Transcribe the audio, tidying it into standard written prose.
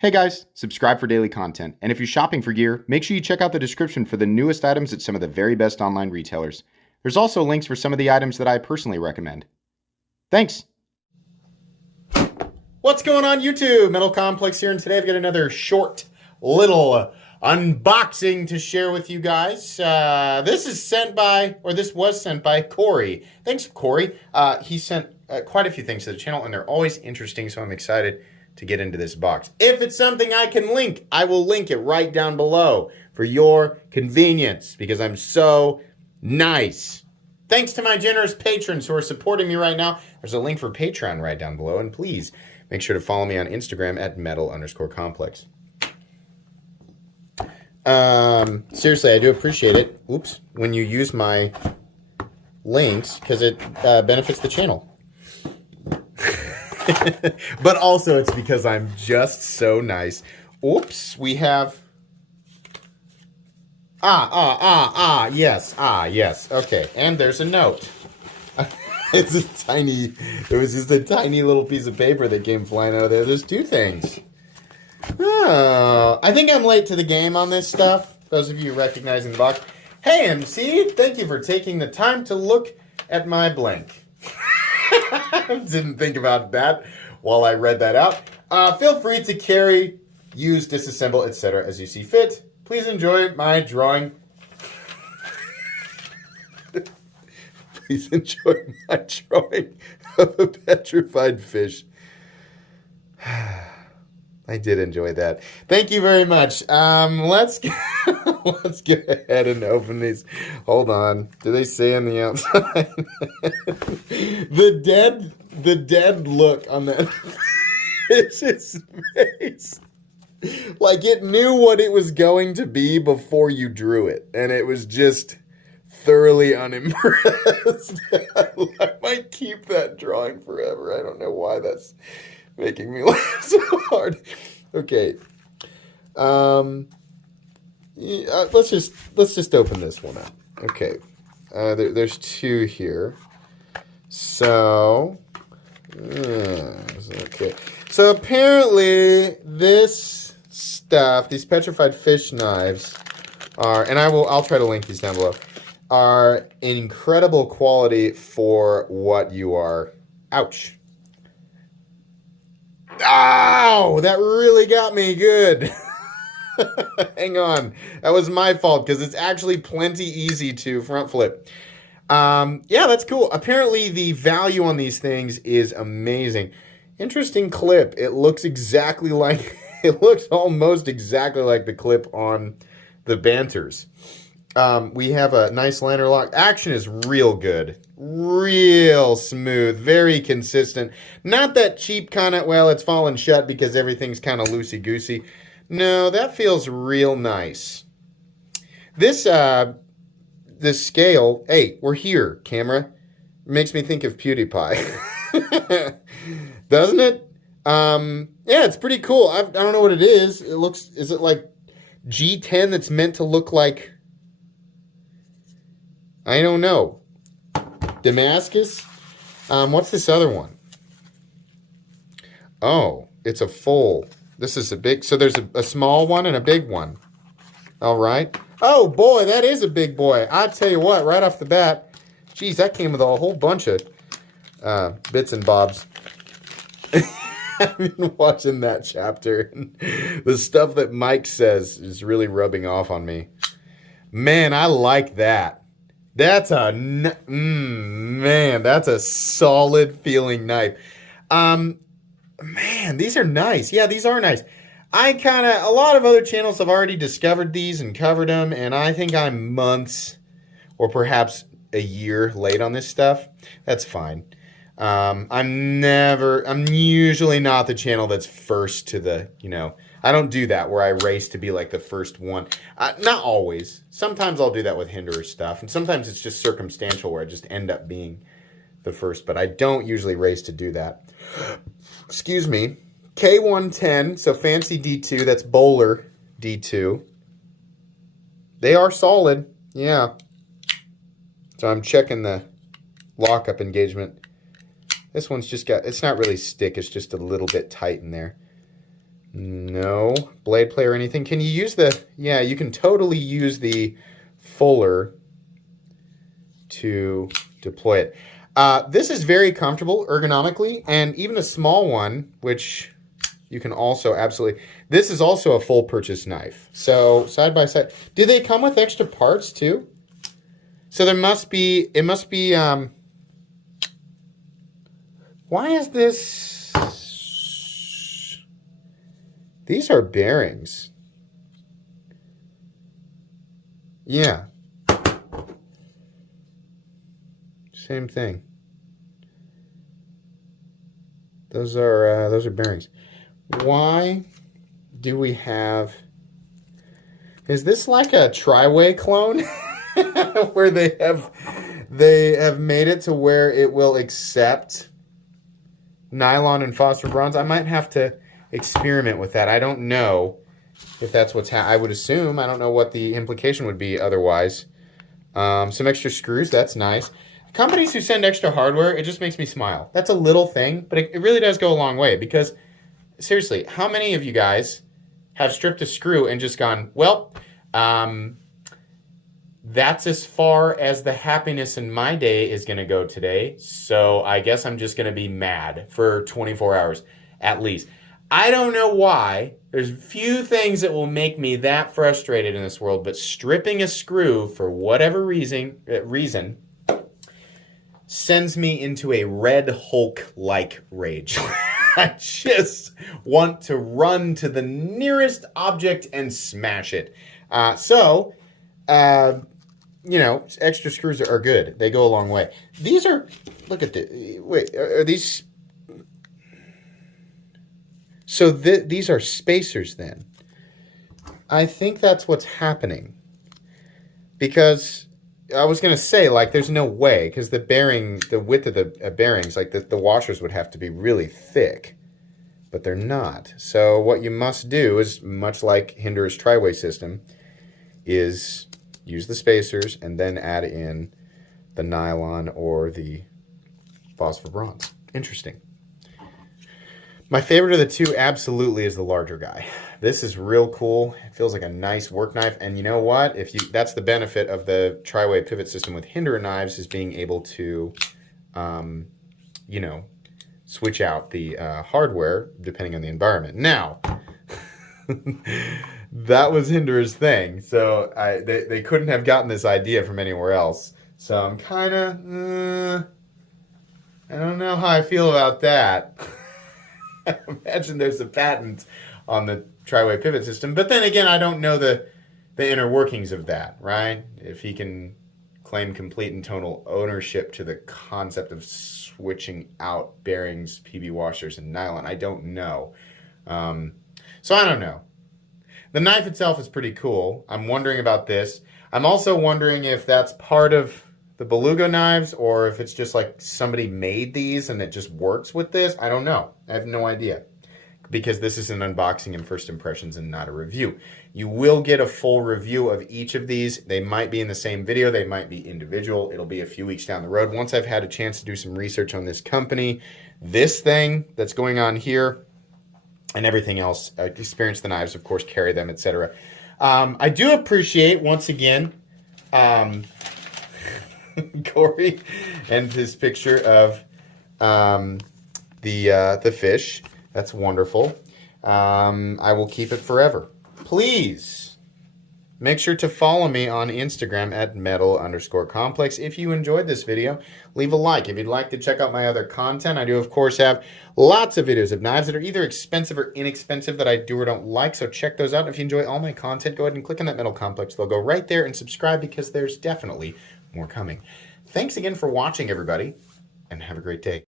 Hey guys, subscribe for daily content, and if you're shopping for gear, make sure you check out the description for the newest items at some of the very best online retailers. There's also links for some of the items that I personally recommend. Thanks! What's going on YouTube? Metal Complex here, and today I've got another short little unboxing to share with you guys. This was sent by Corey. Thanks, Corey. He sent quite a few things to the channel, and they're always interesting, so I'm excited to get into this box. If it's something I can link, I will link it right down below for your convenience because I'm so nice. Thanks to my generous patrons who are supporting me right now. There's a link for Patreon right down below, and please make sure to follow me on Instagram at metal_complex. Seriously, I do appreciate it. Oops, when you use my links because it benefits the channel. But also it's because I'm just so nice. Oops, we have yes. Okay, and there's a note. It was just a tiny little piece of paper that came flying out of there. There's two things. Oh, I think I'm late to the game on this stuff. Those of you recognizing the box. Hey, MC, thank you for taking the time to look at my blank. Didn't think about that while I read that out. Feel free to carry, use, disassemble, etc. as you see fit. Please enjoy my drawing. Please enjoy my drawing of a petrified fish. I did enjoy that. Thank you very much. Let's get ahead and open these. Hold on. Do they say on the outside? the dead look on that fish's face. Like it knew what it was going to be before you drew it. And it was just thoroughly unimpressed. I might keep that drawing forever. I don't know why that's making me laugh so hard. Okay. Yeah, let's just open this one up. Okay. There's two here. So, okay. So apparently this stuff, these petrified fish knives are, and I'll try to link these down below, are incredible quality for what you are. Ouch. Ow! That really got me good. Hang on. That was my fault because it's actually plenty easy to front flip. Yeah, that's cool. Apparently the value on these things is amazing. Interesting clip. It looks exactly like, it looks almost exactly like the clip on the Banters. We have a nice lantern lock. Action is real good. Real smooth. Very consistent. Not that cheap kind of, well, it's fallen shut because everything's kind of loosey-goosey. No, that feels real nice. This scale, hey, we're here, camera. Makes me think of PewDiePie. Doesn't it? Yeah, it's pretty cool. I don't know what it is. It looks, is it like G10 that's meant to look like, I don't know. Damascus? What's this other one? Oh, it's a full. This is a big, so there's a small one and a big one. All right. Oh boy, that is a big boy. I tell you what, right off the bat, geez, that came with a whole bunch of bits and bobs. I've been watching that chapter, and the stuff that Mike says is really rubbing off on me. Man, I like that. That's a, man, that's a solid feeling knife. Man, these are nice. Yeah, these are nice. A lot of other channels have already discovered these and covered them, and I think I'm months or perhaps a year late on this stuff. That's fine. I'm usually not the channel that's first to the, I don't do that where I race to be like the first one. Not always. Sometimes I'll do that with Hinderer stuff, and sometimes it's just circumstantial where I just end up being the first, but I don't usually race to do that. Excuse me. K110, so fancy D2, that's Bowler D2. They are solid, yeah. So I'm checking the lockup engagement. This one's just got, it's not really stick, it's just a little bit tight in there. No blade play or anything. Can you use the... Yeah, you can totally use the fuller to deploy it. This is very comfortable ergonomically, and even a small one, which you can also absolutely... This is also a full purchase knife. So side by side. Do they come with extra parts too? So there must be... It must be... Why is this... These are bearings. Yeah. Same thing. Those are bearings. Why do we have... Is this like a Triway clone? Where they have made it to where it will accept nylon and phosphor bronze? I might have to experiment with that. I don't know if that's what's I would assume. I don't know what the implication would be otherwise. Some extra screws, that's nice. Companies who send extra hardware, it just makes me smile. That's a little thing, but it really does go a long way, because seriously, how many of you guys have stripped a screw and just gone, well, that's as far as the happiness in my day is going to go today, so I guess I'm just going to be mad for 24 hours at least. I don't know why. There's few things that will make me that frustrated in this world, but stripping a screw for whatever reason sends me into a Red Hulk-like rage. I just want to run to the nearest object and smash it. You know, extra screws are good. They go a long way. These are, look at the, wait, are these... So these are spacers then. I think that's what's happening. Because I was going to say, like, there's no way, because the width of the bearings, like the washers would have to be really thick. But they're not. So what you must do is, much like Hinder's Triway system, is use the spacers and then add in the nylon or the phosphor bronze. Interesting. My favorite of the two absolutely is the larger guy. This is real cool. It feels like a nice work knife. And you know what? That's the benefit of the Triway pivot system with Hinder knives, is being able to, you know, switch out the hardware depending on the environment. Now, that was Hinder's thing. So they couldn't have gotten this idea from anywhere else. So I'm kind of, I don't know how I feel about that. Imagine there's a patent on the Triway pivot system, but then again, I don't know the inner workings of that, right? If he can claim complete and total ownership to the concept of switching out bearings, PB washers, and nylon, I don't know. So I don't know. The knife itself is pretty cool. I'm wondering about this. I'm also wondering if that's part of the Baluga knives, or if it's just like somebody made these and it just works with this. I don't know. I have no idea, because this is an unboxing and first impressions and not a review. You will get a full review of each of these. They might be in the same video. They might be individual. It'll be a few weeks down the road once I've had a chance to do some research on this company, this thing that's going on here, and everything else. Experience the knives, of course, carry them, etc. I do appreciate, once again, Corey and his picture of the fish. That's wonderful. I will keep it forever. Please make sure to follow me on Instagram at metal_complex. If you enjoyed this video, leave a like. If you'd like to check out my other content, I do, of course, have lots of videos of knives that are either expensive or inexpensive that I do or don't like, so check those out. If you enjoy all my content, go ahead and click on that Metal Complex logo right there and subscribe, because there's definitely more coming. Thanks again for watching, everybody, and have a great day.